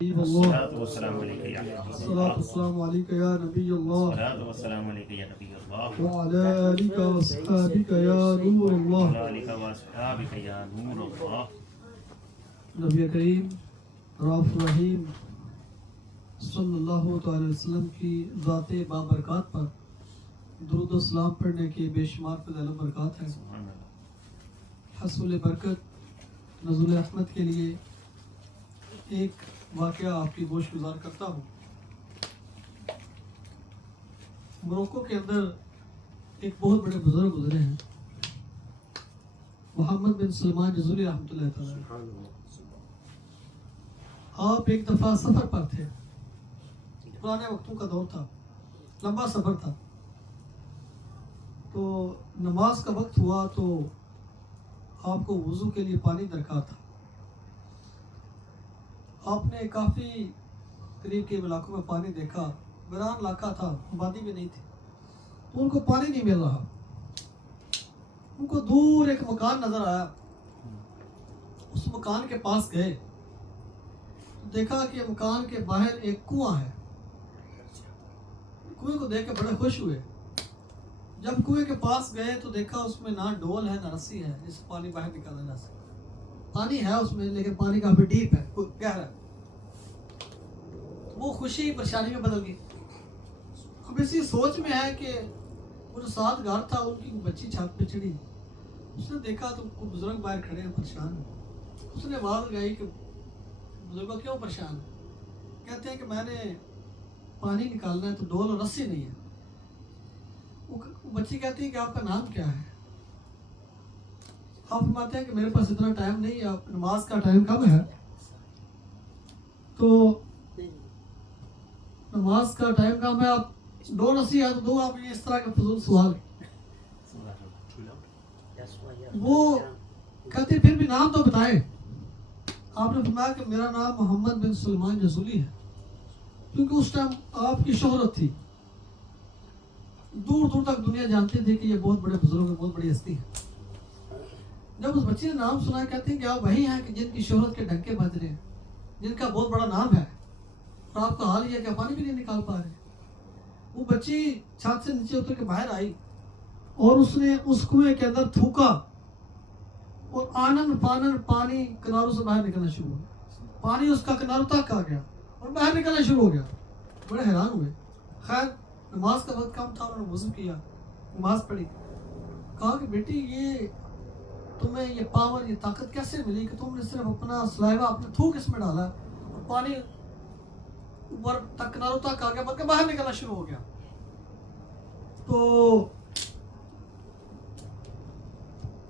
الصلاة والسلام عليك يا حبيب الصلاة الله. والسلام عليك يا نبي الله الصلاة والسلام عليك يا نبي الله. وعلى آلك وأصحابك يا نور الله. وعلى آلك وأصحابك يا نور الله. نبی کریم رؤوف رحیم صلی اللہ تعالی وسلم کی ذات بابرکات پر درود و سلام پڑھنے کی بے شمار فضائل و برکات ہیں. سبحان اللہ. حصول برکت نزول رحمت کے لیے ایک واقعہ آپ کی گوش گزار کرتا ہوں. موروکو کے اندر ایک بہت بڑے بزرگ گزرے ہیں، محمد بن سلمان جزولی رحمۃ اللہ تعالی. آپ ایک دفعہ سفر پر تھے، پرانے وقتوں کا دور تھا، لمبا سفر تھا. تو نماز کا وقت ہوا تو آپ کو وضو کے لیے پانی درکار تھا. آپ نے کافی قریب کے علاقوں میں پانی دیکھا، ویران علاقہ تھا، آبادی بھی نہیں تھی، تو ان کو پانی نہیں مل رہا. ان کو دور ایک مکان نظر آیا. اس مکان کے پاس گئے، دیکھا کہ مکان کے باہر ایک کنواں ہے. کنویں کو دیکھ کے بڑے خوش ہوئے. جب کنویں کے پاس گئے تو دیکھا اس میں نہ ڈول ہے نہ رسی ہے جس سے پانی باہر نکالا جا سکے. پانی ہے اس میں لیکن پانی کافی ڈیپ ہے، گہرا. وہ خوشی پریشانی میں بدل گئی. اب اسی سوچ میں ہے کہ وہ جو ساتھ گھر تھا ان کی بچی چھت پہ چڑھی. اس نے دیکھا تو کوئی بزرگ باہر کھڑے ہیں پریشان. اس نے آواز لگائی کہ بزرگوں کیوں پریشان ہے؟ کہتے ہیں کہ میں نے پانی نکالنا ہے تو ڈول اور رسی نہیں ہے. وہ بچی کہتی ہے کہ آپ کا نام کیا ہے؟ آپ فرماتے ہیں کہ میرے پاس اتنا ٹائم نہیں ہے، نماز کا ٹائم کم ہے، تو نماز کا ٹائم کم ہے، آپ دو رسی ہے تو دو. آپ یہ اس طرح کے فضول سوال. وہ کہتے پھر بھی نام تو بتائیں. آپ نے فرمایا کہ میرا نام محمد بن سلمان جزولی ہے، کیونکہ اس ٹائم آپ کی شہرت تھی، دور دور تک دنیا جانتی تھی کہ یہ بہت بڑے بزرگ ہیں، بہت بڑی ہستی ہے. جب اس بچی نے نام سنا کہتے ہیں کہ آپ وہی ہیں کہ جن کی شہرت کے ڈنکے بج رہے ہیں، جن کا بہت بڑا نام ہے، اور آپ کا حال یہ کہ پانی بھی نہیں نکال پا رہے. وہ بچی چھت سے نیچے اتر کے باہر آئی اور اس نے اس کنویں کے اندر تھوکا اور آنن پانن پانی کناروں سے باہر نکلنا شروع ہو گیا. پانی اس کا کناروں تک آ گیا اور باہر نکلنا شروع ہو گیا. بڑے حیران ہوئے. خیر نماز کا وقت کم تھا، انہوں نے وضو کیا، نماز پڑھی. کہا کہ بیٹی یہ تمہیں یہ پاور، یہ طاقت کیسے ملی کہ تم نے صرف اپنا سلائیوا اپنے تھوک اس میں ڈالا اور پانی اوپر تک کناروں تک آ گیا بلکہ باہر نکلنا شروع ہو گیا. تو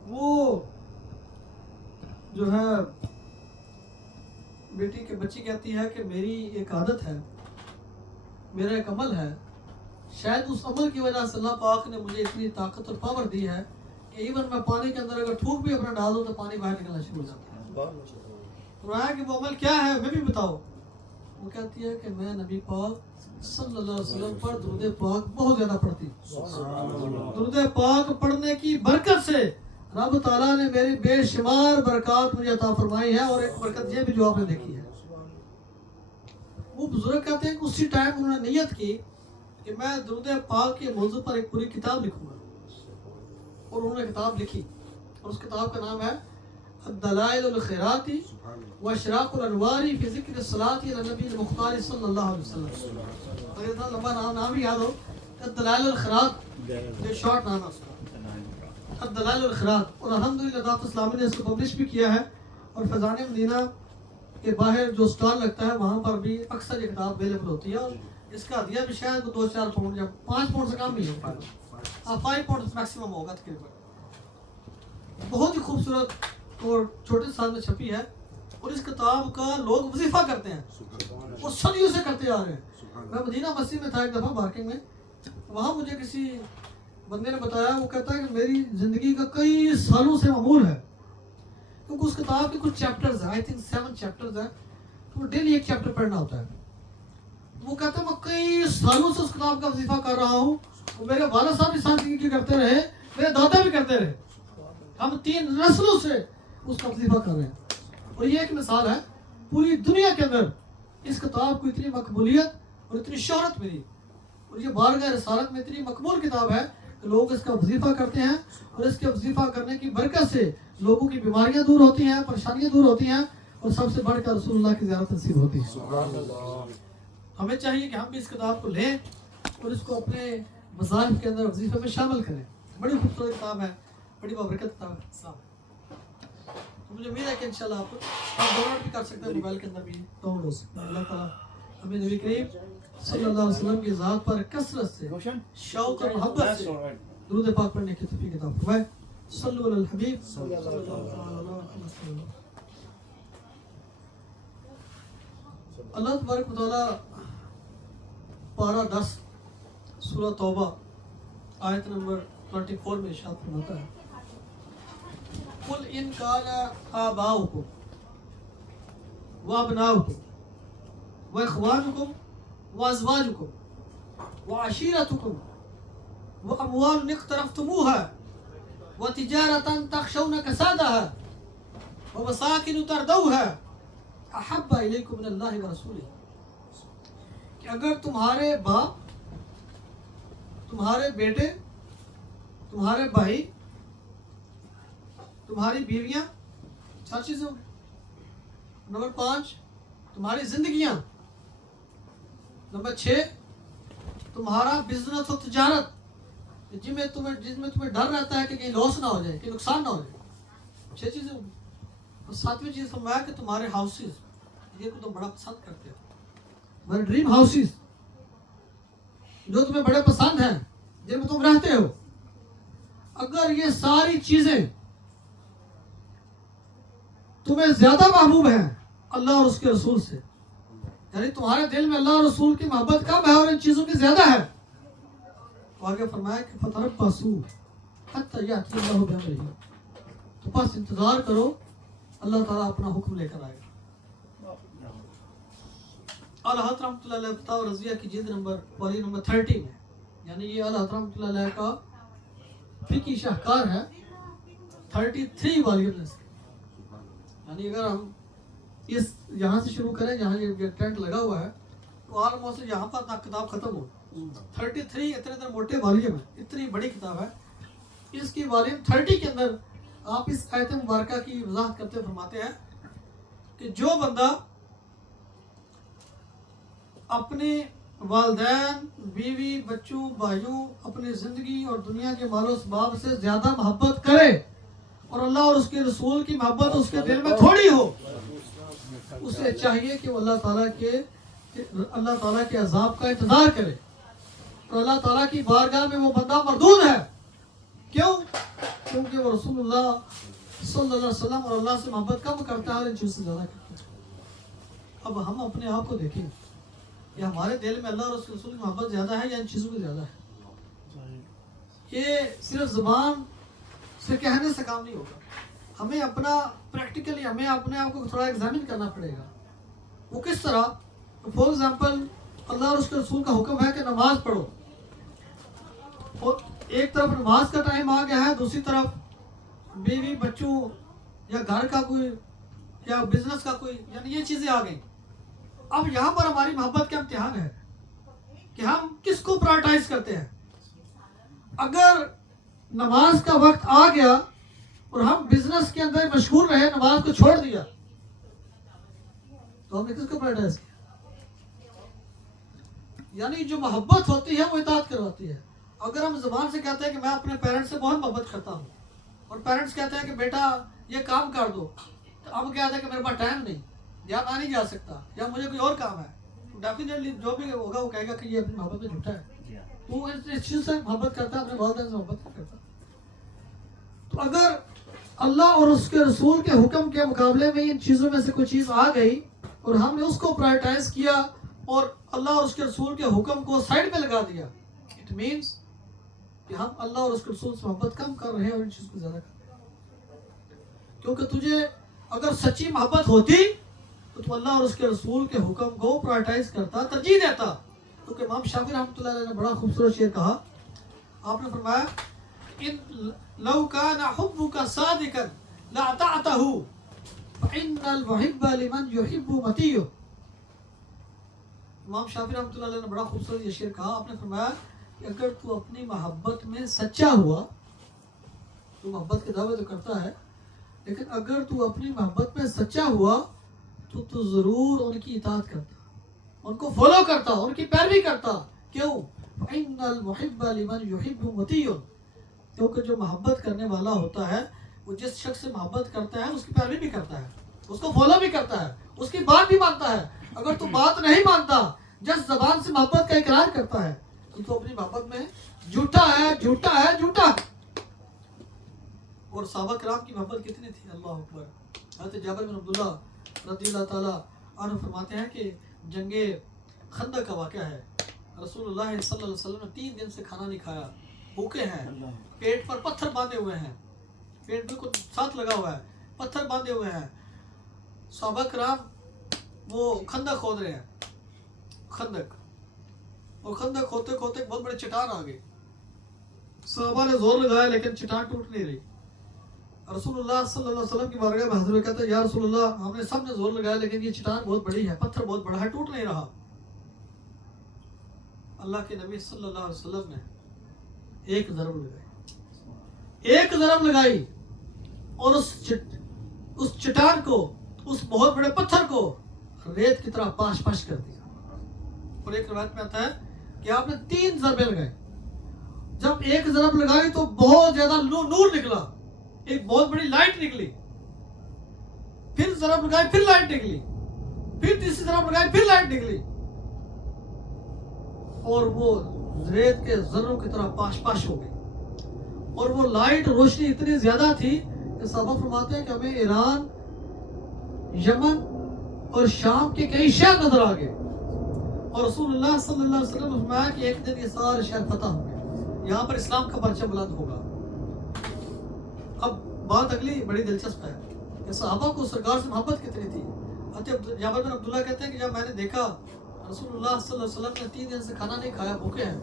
وہ جو ہے بیٹی کے بچی کہتی ہے کہ میری ایک عادت ہے، میرا ایک عمل ہے، شاید اس عمل کی وجہ سے اللہ پاک نے مجھے اتنی طاقت اور پاور دی ہے کہ ایون میں پانی کے اندر اگر تھوک بھی اپنا ڈال دوں تو پانی باہر نکلنا شروع ہو جاتا ہے. فرمایا کہ وہ عمل کیا ہے میں بھی بتاؤ. وہ کہتی ہے کہ میں نبی پاک صلی اللہ علیہ وسلم پر درود پاک بہت زیادہ پڑھتی. درود پاک پڑھنے کی برکت سے رب تعالیٰ نے میری بے شمار برکات مجھے عطا فرمائی ہے، اور ایک برکت یہ بھی جو آپ نے دیکھی ہے. وہ بزرگ کہتے ہیں کہ اسی ٹائم انہوں نے نیت کی کہ میں درود پاک کے موضوع پر ایک پوری کتاب لکھوں گا، اور انہوں نے کتاب لکھی، اور اس کتاب کا نام ہے الدلائل الخیرات واشراق الانوار فی ذکر الصلاۃ علی النبی المختار صلی اللہ علیہ وسلم. اگر اتنا لمبا نام ہی یاد ہو، الدلائل الخیرات، یہ شارٹ نام ہے اس کا، الدلائل الخیرات. اور الحمدللہ دعوت اسلامی نے اس کو پبلش بھی کیا ہے، اور فیضان مدینہ کے باہر جو اسٹال لگتا ہے وہاں پر بھی اکثر یہ کتاب اویلیبل ہوتی ہے. اور اس کا ہدیہ بھی شاید 2-4 پاؤنڈ یا 5 پاؤنڈ سے کم نہیں ہو پائے، 5 پاؤنڈ میکسیمم ہوگا تقریباً. بہت ہی خوبصورت اور چھوٹے سال میں چھپی ہے، اور اس کتاب کا لوگ وظیفہ کرتے ہیں، وہ صدیوں سے کرتے آ رہے ہیں. میں مدینہ مسجد میں تھا ایک دفعہ پارکنگ میں، وہاں مجھے کسی بندے نے بتایا، وہ کہتا ہے کہ میری زندگی کا کئی سالوں سے معمول ہے، کیونکہ اس کتاب کے کچھ چیپٹرز ہیں، آئی تھنک 7 چیپٹرز ہیں، تو وہ ڈیلی ایک چیپٹر پڑھنا ہوتا ہے. وہ کہتا ہے میں کئی سالوں سے اس کتاب کا وظیفہ کر رہا ہوں، وہ میرے والد صاحب بھی ساتھ کرتے رہے، میرے دادا بھی کرتے رہے، ہم 3 نسلوں سے اس کا وظیفہ کر رہے ہیں. اور یہ ایک مثال ہے پوری دنیا کے اندر इस किताब को इतनी मकबूलियत और इतनी शोहरत मिली, और ये बारगाह रिसालत में इतनी मकबूल किताब है कि लोग इसका वजीफ़ा करते हैं, और इसके वजीफ़ा करने की बरकत से लोगों की बीमारियां दूर होती हैं, परेशानियां दूर होती हैं, और सबसे बढ़कर रसूलुल्लाह की ज़ियारत नसीब होती है। हमें चाहिए कि हम भी इस किताब को लें और इसको अपने मज़ाहिब के अंदर वजीफ़े में शामिल करें। बड़ी खूबसूरत किताब है, बड़ी बाबरकत किताब है। तो मुझे उम्मीद है कि इंशाल्लाह आप डाउनलोड भी कर सकते हैं, मोबाइल के अंदर भी डाउनलोड हो सकता है। अल्लाह ताला हमें नबी करीम सल्लल्लाहु अलैहि वसल्लम की ज़ात पर कसरत से शौक़ और मोहब्बत से दुरूद पाक पढ़ने की तौफीक अता फरमाए। सल्लल्लाहु अलैहि हबीब सल्लल्लाहु अलैहि वसल्लम। अल्लाह तबारक व तआला पारा 10 सूरह तौबा आयत नंबर 24 में इरशाद फरमाता है, कुल इन काना आबाउकुम व अबनाउकुम व इख्वानुकुम व अज़वाजुकुम व अशीरतुकुम व अमवालुन इक़्तरफ़्तुमूहा व तिजारतन तख़शौना कसादहा व मसाकिन तर्दौहा अहब्बा इलैकुम मिनल्लाहि व रसूलिही, कि अगर तुम्हारे बाप, तुम्हारे बेटे, तुम्हारे भाई, तुम्हारी बीवियां, 4 चीजें होंगी। नंबर 5 तुम्हारी जिंदगियां। नंबर 6 तुम्हारा बिजनेस और तिजारत, जिसमें तुम्हें डर रहता है कि कहीं लॉस ना हो जाए, कि नुकसान ना हो जाए। 6 चीजें होंगी। और 7वीं चीज फरमाया कि तुम्हारे हाउसेस, ये को तुम बड़ा पसंद करते हो, तुम्हारे ड्रीम हाउसेस जो तुम्हें बड़े पसंद हैं, जिनमें तुम रहते हो, अगर ये सारी चीजें तुम्हें ज्यादा महबूब हैं अल्लाह और उसके रसूल से, यानी तुम्हारे दिल में अल्लाह और रसूल की मोहब्बत कम है और इन चीजों की ज्यादा है, तो आगे फरमाया कि फतरब्बसू हत्ता याती अल्लाहु बिअमरिही, तो बस इंतजार करो, अल्लाह ताला अपना हुक्म लेकर आएगा। आला हज़रत रहमतुल्लाह अलैह फतवा रज़िया की जिल्द नंबर वॉल्यूम नंबर 30 में, यानी ये आला हज़रत रहमतुल्लाह अलैह का फ़िक़ही शाहकार है, 33 वॉल्यूम में से। यानी अगर हम इस यहाँ से शुरू करें, यहाँ ये टेंट लगा हुआ है, तो ऑलमोस्ट यहाँ पर तक किताब खत्म हो। 33 इतने मोटे वॉल्यूम है, इतनी बड़ी किताब है। इसकी वॉल्यूम 30 के अंदर आप इस आयत मुबारका की वजाहत करते फरमाते हैं कि जो बंदा अपने वालिदैन, बीवी, बच्चों, भाइयों, अपनी ज़िंदगी और दुनिया के मालो असबाब से ज़्यादा मोहब्बत करे और अल्लाह और उसके रसूल की मोहब्बत उसके दिल में थोड़ी हो, उसे चाहिए कि वो अल्लाह ताला के अज़ाब का इंतज़ार करे। और अल्लाह ताला की बारगाह में वो बंदा मरदूद है। क्यों? क्योंकि वो रसूलुल्लाह सल्लल्लाहु अलैहि वसल्लम और अल्लाह से मोहब्बत कम करता है और इन चीज़ों से ज़्यादा करता है। अब हम अपने आप को देखें, या हमारे दिल में अल्लाह और उसके रसूल की मोहब्बत ज़्यादा है या इन चीज़ों की ज़्यादा है? ये सिर्फ ज़ुबान से कहने से काम नहीं होगा, हमें अपना प्रैक्टिकली हमें अपने आप को थोड़ा एग्जामिन करना पड़ेगा। वो किस तरह? फॉर एग्जाम्पल अल्लाह और उसके रसूल का हुक्म है कि नमाज पढ़ो, और एक तरफ नमाज का टाइम आ गया है, दूसरी तरफ बीवी, बच्चों या घर का कोई या बिजनेस का कोई, यानी ये चीज़ें आ गई। अब यहाँ पर हमारी मोहब्बत का इम्तिहान है कि हम किसको प्रायोरिटाइज करते हैं। अगर नमाज का वक्त आ गया और हम बिजनेस के अंदर मशगूल रहे, नमाज को छोड़ दिया, तो हमने किसको प्रायोरिटाइज किया? यानी जो मोहब्बत होती है वो इताअत करवाती है। अगर हम जुबान से कहते हैं कि मैं अपने पेरेंट्स से बहुत मोहब्बत करता हूँ, और पेरेंट्स कहते हैं कि बेटा ये काम कर दो, तो हम कहते हैं कि मेरे पास टाइम नहीं, या मैं नहीं जा सकता, या मुझे कोई और काम है, तो डेफिनेटली जो भी होगा वो कहेगा कि ये अपनी मोहब्बत में झूठा है। वो इस चीज़ से मोहब्बत करता है, अपने वालिदैन से मोहब्बत नहीं करता। तो अगर अल्लाह और उसके रसूल के हुक्म के मुकाबले में इन चीज़ों में से कोई चीज़ आ गई और हमने उसको प्रायोरिटाइज किया और अल्लाह और उसके रसूल के हुक्म को साइड पे लगा दिया, इट मीन्स कि हम अल्लाह और उसके रसूल से मोहब्बत कम कर रहे हैं और इन चीज़ को ज़्यादा कर रहे हैं। क्योंकि तुझे अगर सच्ची मोहब्बत होती तो तू अल्लाह और उसके रसूल के हुक्म को प्रायोरिटाइज करता, तरजीह देता। क्योंकि इमाम शाफी रहमतुल्लाह अलैह ने बड़ा खूबसूरत शेर कहा, आपने फरमाया इन लौ काना हुब्बुका सादिकन लअताअतहु फइन्नल मुहिब्ब लिमन युहिब्बु मतियु, امام شافعی رحمۃ اللہ علیہ نے بڑا خوبصورت یہ شعر کہا. آپ نے فرمایا کہ اگر تو اپنی محبت میں سچا ہوا، تو محبت کے دعوے تو کرتا ہے، لیکن اگر تو اپنی محبت میں سچا ہوا تو ضرور ان کی اطاعت کرتا، ان کو فالو کرتا، ان کی پیروی کرتا. کیوں؟ فَإِنَّ الْمُحِبَّ لِمَنْ يُحِبُّ مُطِيعٌ، کیونکہ جو محبت کرنے والا ہوتا ہے وہ جس شخص سے محبت کرتا ہے اس کی پیروی بھی کرتا ہے، اس کو فالو بھی کرتا ہے، اس کی بات بھی مانتا ہے. اگر تو بات نہیں مانتا، جس زبان سے محبت کا اقرار کرتا ہے، تو اپنی محبت میں جھوٹا ہے، جھوٹا ہے، جھوٹا ہے. اور صحابہ کرام کی محبت کتنی تھی، اللہ اکبر. حضرت جابر بن عبداللہ رضی اللہ تعالیٰ عنہ فرماتے ہیں کہ جنگ خندق کا واقعہ ہے. رسول اللہ صلی اللہ علیہ وسلم نے 3 دن سے کھانا نہیں کھایا، بھوکے ہیں، پیٹ پر پتھر باندھے ہوئے ہیں، پیٹ بالکل ساتھ لگا ہوا ہے، پتھر باندھے ہوئے ہیں. صحابہ کرام وہ خندق کھود رہے ہیں، خندق، اور خندق کھودتے کھودتے بہت بڑے چٹان آ گئے. صحابہ نے زور لگایا لیکن چٹان ٹوٹ نہیں رہی. رسول اللہ صلی اللہ علیہ وسلم کی بارگاہ میں حاضر ہوئے، کہتے ہیں یا رسول اللہ، ہم نے سب نے زور لگایا لیکن یہ چٹان بہت بڑی ہے، پتھر بہت بڑا ہے، ٹوٹ نہیں رہا. اللہ کے نبی صلی اللہ علیہ وسلم نے ایک ضرب لگائی، ایک ضرب لگائی، اور اس چٹان کو، اس بہت بڑے پتھر کو ریت کی طرح پاش پاش کر دیا. اور ایک روایت میں آتا ہے کہ آپ نے 3 ضربیں لگائے. جب ایک ضرب لگائی تو بہت زیادہ نور نکلا، ایک بہت بڑی لائٹ نکلی. پھر ضرب لگائی، پھر لائٹ نکلی، پھر تیسری ضرب لگائی، پھر لائٹ نکلی، اور وہ ریت کے ذروں کی طرح پاش پاش ہو گئی. اور وہ لائٹ روشنی اتنی زیادہ تھی کہ صحابہ فرماتے ہیں کہ ہمیں ایران، یمن اور شام کے کئی شہر نظر آ گئے. اور رسول اللہ صلی اللہ علیہ وسلم نے فرمایا کہ ایک دن یہ سارے شہر فتح ہوں گے، یہاں پر اسلام کا پرچم بلند ہوگا. اب بات اگلی بڑی دلچسپ ہے کہ صحابہ کو سرکار سے محبت کتنی تھی. حضرت جابر بن عبداللہ کہتے ہیں کہ جب میں نے دیکھا رسول اللہ صلی اللہ علیہ وسلم نے 3 دن سے کھانا نہیں کھایا، بھوکے ہیں،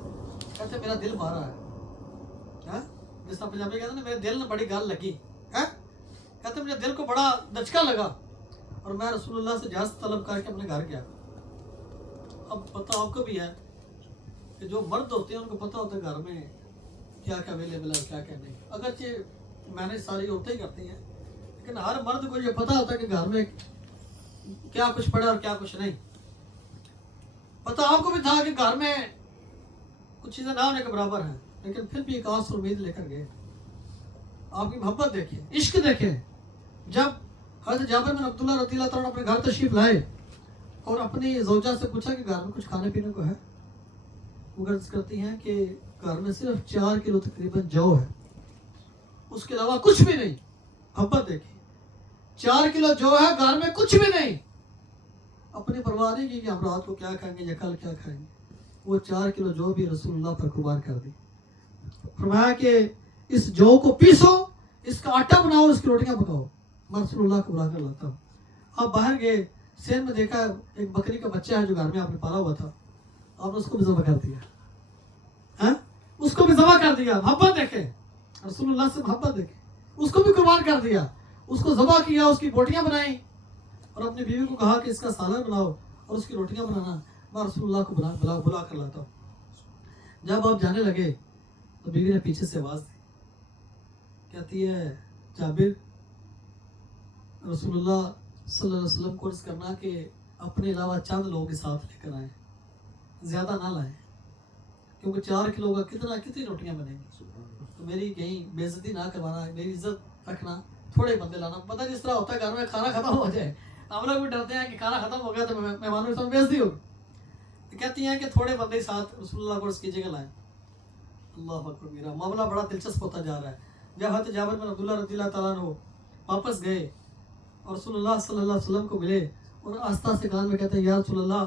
کہتے ہیں میرا دل مارا ہے. جس طرح پنجابی کہتے ہیں نا، میرے دل نے بڑی گال لگی، کہتے ہیں مجھے دل کو بڑا دھچکا لگا، اور میں رسول اللہ سے اجازت طلب کر کے اپنے گھر گیا. اب پتہ آپ کو بھی ہے کہ جو مرد ہوتے ہیں ان کو پتہ ہوتا ہے گھر میں کیا کیا اویلیبل ہے اور کیا کیا نہیں. اگرچہ مینج ساری عورتیں ہی کرتی ہیں، لیکن ہر مرد کو یہ پتہ ہوتا ہے کہ گھر میں کیا کچھ پڑا اور کیا کچھ نہیں. پتہ آپ کو بھی تھا کہ گھر میں کچھ چیزیں نہ ہونے کے برابر ہیں، لیکن پھر بھی ایک آس اور امید لے کر گئے. آپ کی محبت دیکھیں، عشق دیکھیں. جب حضرت جابر بن عبداللہ رضی اللہ تعالیٰ اپنے گھر تشریف لائے اور اپنی زوجہ سے پوچھا کہ گھر میں کچھ کھانے پینے کو ہے، وہ عرض کرتی ہیں کہ گھر میں صرف 4 کلو تقریباً جو ہے، اس کے علاوہ کچھ بھی نہیں. محبت دیکھیں، 4 کلو جو ہے، گھر میں کچھ بھی نہیں. اپنی پرواہ نہیں کی کہ ہم رات کو کیا کھائیں گے یا کل کیا کھائیں گے. وہ 4 کلو جو بھی رسول اللہ پر قربان کر دی. فرمایا کہ اس جو کو پیسو، اس کا آٹا بناؤ، اس کی روٹیاں پکاؤ، میں رسول اللہ کو بلا کر لاتا ہوں. آپ باہر گئے، سین میں دیکھا ایک بکری کا بچہ ہے جو گھر میں آپ نے پالا ہوا تھا، آپ نے اس کو بھی ذبح کر دیا. اس کو بھی ذبح کر دیا. محبت دیکھیں، رسول اللہ سے محبت دیکھیں. اس کو بھی قربان کر دیا، اس کو ذبح کیا، اس کی بوٹیاں بنائیں، اور اپنی بیوی کو کہا کہ اس کا سالن بناؤ اور اس کی روٹیاں بنانا، میں رسول اللہ کو بلا کر لاتا ہوں. جب آپ جانے لگے تو بیوی نے پیچھے سے آواز دی، کہتی ہے جابر، رسول اللہ صلی اللہ علیہ وسلم کو عرض کرنا کہ اپنے علاوہ چند لوگوں کے ساتھ لے کر آئیں، زیادہ نہ لائیں، کیونکہ 4 کلو کا کتنی روٹیاں بنیں گی. تو میری کہیں بے عزتی نہ کروانا، میری عزت رکھنا، تھوڑے بندے لانا. پتہ جس طرح ہوتا ہے گھر میں کھانا ختم ہو جائے، ہم لوگ بھی ڈرتے ہیں کہ کھانا ختم ہو گیا تو مہمانوں کے ساتھ بے عزتی ہوگی. کہتی ہیں کہ تھوڑے بندے ساتھ رسول اللہ کو عرض کیجیے گا لائیں. اللہ اکبر. میرا معاملہ بڑا دلچسپ ہوتا جا رہا ہے. جب حضرت جابر بن عبداللہ رضی اللہ تعالیٰ عنہ واپس گئے اور رسول اللہ صلی اللہ علیہ وسلم کو ملے اور آستہ سے کان میں کہتے ہیں یا رسول اللہ،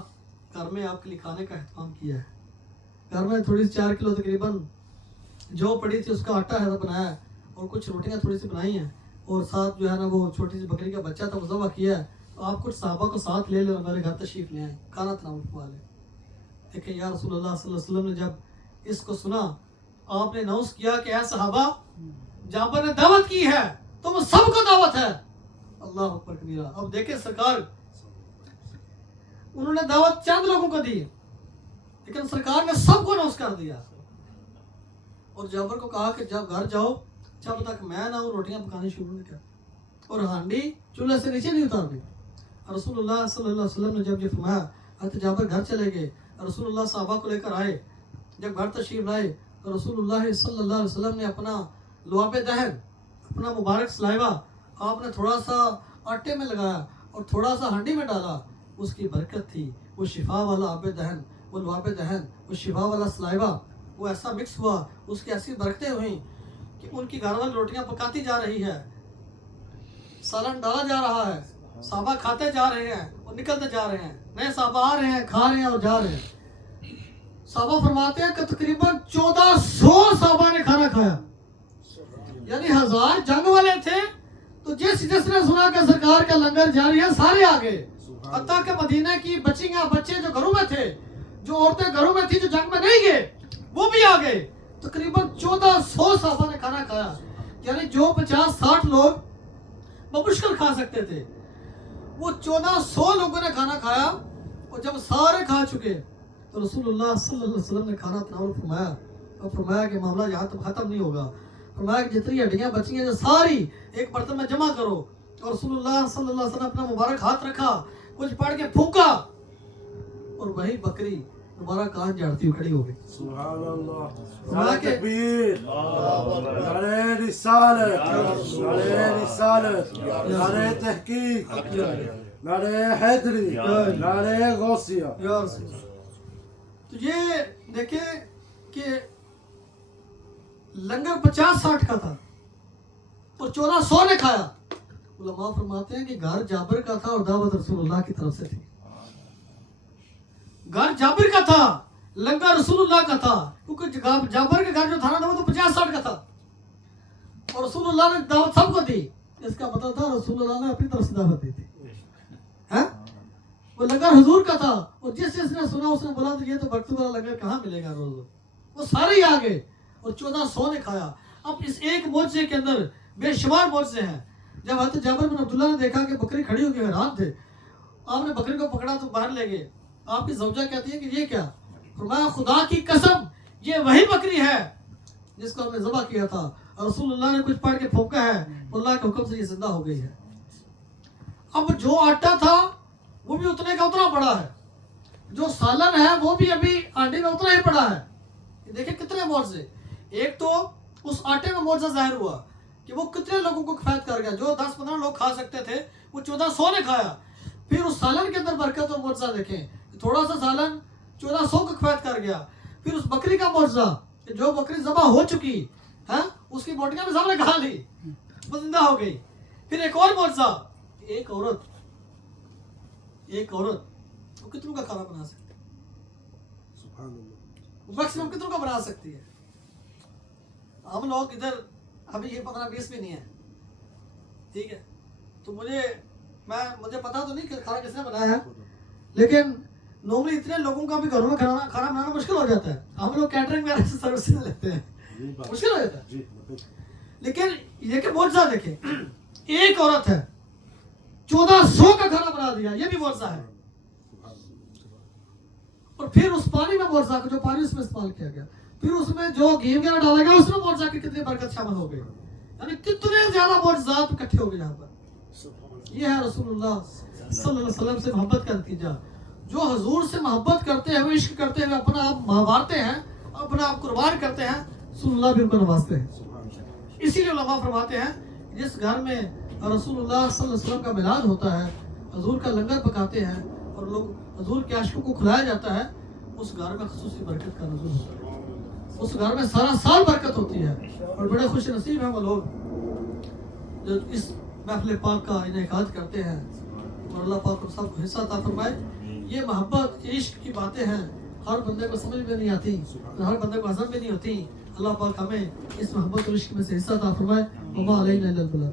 گھر میں آپ کے لیے کھانے کا اہتمام کیا ہے، گھر میں تھوڑی سی 4 کلو تقریباً جو پڑی تھی اس کا آٹا ہے بنایا ہے، اور کچھ روٹیاں تھوڑی سی بنائی ہیں، اور ساتھ جو ہے نا وہ چھوٹی سی بکری کا بچہ تھا وہ ذبح کیا ہے. آپ کچھ صحابہ کو ساتھ لے لیں اور میرے گھر تشریف لے آئیں، کھانا تناول کروا لیں. لیکن یا رسول اللہ صلی اللہ علیہ وسلم نے جب اس کو سنا، آپ نے اناؤنس کیا کہ اے صحابہ، جابر نے دعوت کی ہے، تم سب کو دعوت ہے. اللہ اکبر کبیرہ. اب دیکھیں سرکار उन्होंने दावत चंद लोगों को दी, लेकिन सरकार ने सबको नौश कर दिया। और जाबर को कहा कि जब घर जाओ जब तक मैं ना हूँ रोटियां पकानी शुरू नहीं कर, और हांडी चूल्हे से नीचे नहीं उतारनी। रसूलुल्लाह सल्लल्लाहु अलैहि वसल्लम ने जब ये फरमाया, हज़रत जाबर घर चले गए। रसूलुल्लाह सहाबा को लेकर आए, जब घर तशरीफ लाए तो रसूलुल्लाह सल्लल्लाहु अलैहि वसल्लम ने अपना लुआब दहन, अपना मुबारक सलाइवा आपने थोड़ा सा आटे में लगाया और थोड़ा सा हांडी में डाला। उसकी बरकत थी, वो शिफा वाला आब दहन, वो लुआब दहन, वो शिफा वाला सलाइवा, वो ऐसा मिक्स हुआ, उसकी ऐसी बरकतें हुई कि उनकी घर वाली रोटियां पकाती जा रही है, सालन डाला जा रहा है, साहबा खाते जा रहे हैं और निकलते जा रहे हैं, नए साहबा आ रहे हैं, खा रहे हैं और जा रहे हैं। साहबा फरमाते हैं कि तकरीबन 1400 साहबा ने खाना खाया, यानी 1000 जंग वाले थे। तो जिसने सुना कि सरकार का लंगर जारी है सारे आ गए, हत्ता के मदीने की बच्चियां बच्चे जो घरों में थे, जो औरतें घरों में थी जो जंग में नहीं गए, वो भी आ गए। तकरीबन 1400 साहबा ने खाना खाया, यानी जो 50-60 लोग मुश्किल खा सकते थे, वो 1400 लोगों ने खाना खाया। और जब सारे खा चुके तो रसूलुल्लाह सल्लल्लाहु अलैहि वसल्लम ने खाना तनावल फरमाया और फरमाया कि मामला यहाँ तक खत्म नहीं होगा। फरमाया कि जितनी हड्डियाँ बची हैं जो सारी एक बर्तन में जमा करो। और रसूलुल्लाह सल्लल्लाहु अलैहि वसल्लम अपना मुबारक हाथ रखा, कुछ पढ़ के फूंका, और वही बकरी दोबारा कान झाड़ती हुई खड़ी हो गई। सुभान अल्लाह, फरमाया कि तकबीर, नारे रिसालत, नारे रिसालत, नारे तहकीक, नारे हैदरी, नारे गौसिया। तो ये देखें कि लंगर 50-60 का था और 1400 ने खाया। उलमा फरमाते हैं कि घर जाबिर का था और दावत रसूलुल्लाह की तरफ से थी। घर जाबिर का था, लंगर रसूलुल्लाह का था, क्योंकि जाबिर के घर जो था ना वो तो 50-60 का था और रसूलुल्लाह ने दावत सबको दी। इसका मतलब था रसूलुल्लाह ने अपनी तरफ से दावत दी थी, हैं? वो लंगर हुजूर का था और जिसने सुना उसने बोला तो ये तो बरकत वाला लंगर कहाँ मिलेगा रोज। वो सारे ही आ गए और 1400 ने खाया। अब इस एक मोर्चे के अंदर बेशुमार मोर्चे हैं। जब हज़रत जाबिर बिन अब्दुल्लाह ने देखा कि बकरी खड़ी होकर हैरान थे, आपने बकरी को पकड़ा तो बाहर ले गए। आपकी ज़ौजा कहती है कि ये क्या? फरमाया खुदा की कसम ये वही बकरी है जिसको हमने ज़बह किया था। और रसूलुल्लाह ने कुछ पढ़ के फूंका है, अल्लाह के हुक्म से ये जिंदा हो गई है। अब जो आटा था वो भी उतने का उतना बड़ा है, जो सालन है वो भी अभी आटे में उतना ही बड़ा है। देखिए कितने मोर्चे। एक तो उस आटे में मोर्चा जाहिर हुआ कि वो कितने लोगों को किफायत कर गया। जो 10-15 लोग खा सकते थे वो 1400 ने खाया। फिर उस सालन के अंदर बरकत और मोर्चा देखें, थोड़ा सा सालन 1400 को किफायत कर गया। फिर उस बकरी का मोर्चा, जो बकरी ज़बह हो चुकी है उसकी बोटियां भी सामने खा ली, वो जिंदा हो गई। फिर एक और मोर्चा, एक औरत वो कितनों का खाना बना सकती है? सुभान अल्लाह, मैक्सिमम कितनों का बना सकती है? हम लोग इधर अभी ये 15-20 भी नहीं है, ठीक है? तो मुझे पता तो नहीं कि खाना किसने बनाया है, लेकिन नॉर्मली इतने लोगों का भी घरों में खाना बनाना मुश्किल हो जाता है। हम लोग कैटरिंग वगैरह से सर्विस लेते हैं, मुश्किल हो जाता है। जी, लेकिन ये कि मोर्चा देखें, एक औरत है 1400 का खाना बना दिया, ये भी मोर्चा है। और फिर उस पानी में मोर्चा, जो पानी उसमें इस्तेमाल किया गया, फिर उसमें जो घी वगैरह डाला गया उसमें मोर्चा की कितनी बरकत शामिल हो गई, यानी कितने ज्यादा मोर्जात इकट्ठे हो गए यहाँ पर। ये है रसूलुल्लाह सल्लल्लाहु अलैहि वसल्लम से मोहब्बत का नतीजा। जो हुजूर से मोहब्बत करते हुए, इश्क करते हुए अपना आप मारते हैं, अपना आप कुर्बान करते हैं, रसूलुल्लाह भी उनको नवाजते हैं। इसीलिए उलमा फरमाते हैं जिस घर में रसूलुल्लाह सल्लल्लाहु अलैहि वसल्लम का मिलाद होता है, हुजूर का लंगर पकाते हैं और लोग हुजूर के आशिकों को खिलाया जाता है, उस घर में खुसूसी बरकत का नज़ूल होता है। उस घर में सारा साल बरकत होती है। और बड़े खुश नसीब हैं वो लोग जो इस महफिल पाक का इनेकाद करते हैं। और अल्लाह पाक को सबको हिस्सा अता फरमाए। ये मोहब्बत इश्क की बातें हैं, हर बंदे को समझ में नहीं आती और हर बंदे को हज़म भी नहीं होती। अल्लाह पाक हमें इस मोहब्बत और इश्क में से हिस्सा अता फरमाए। वमा अलैना इल्लल बलाग।